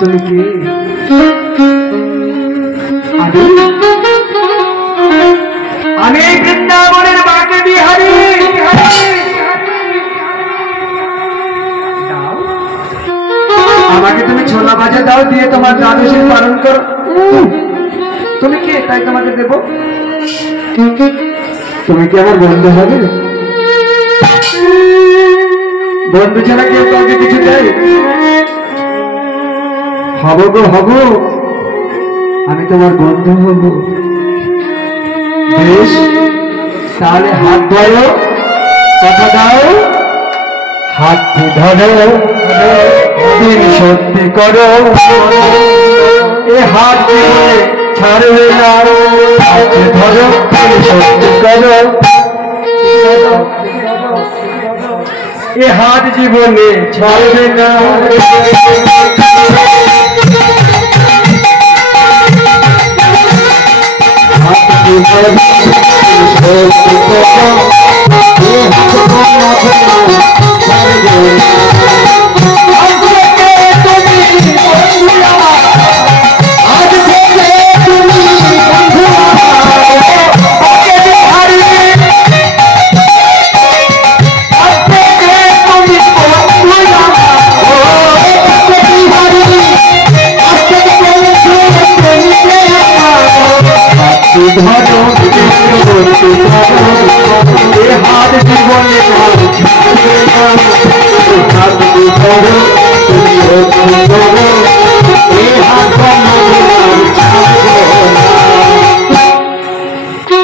তুমি কি আমি বৃন্দাবনের বাঁকে বিহারি। আমাকে তুমি ছোলা ভাজা দাও, দিয়ে তোমার দ্বাদশী পালন করো। তুমি কে তাই তোমাকে দেব? তুমি কি আমার বন্ধু হবে? বন্ধু ছাড়া কেউ কাউকে কিছু দেয়? হব গো হব, আমি তোমার বন্ধু হব। বেশ, তাহলে হাত ধরো, কথা দাও, হাতটি ধরো, দিন সত্যি করো, এ হাত দিয়ে ছাড়বে না। হাতটি ধরো, দিন সত্যি করো, এ হাত জীবনে ছাড়বে না।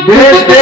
বেশ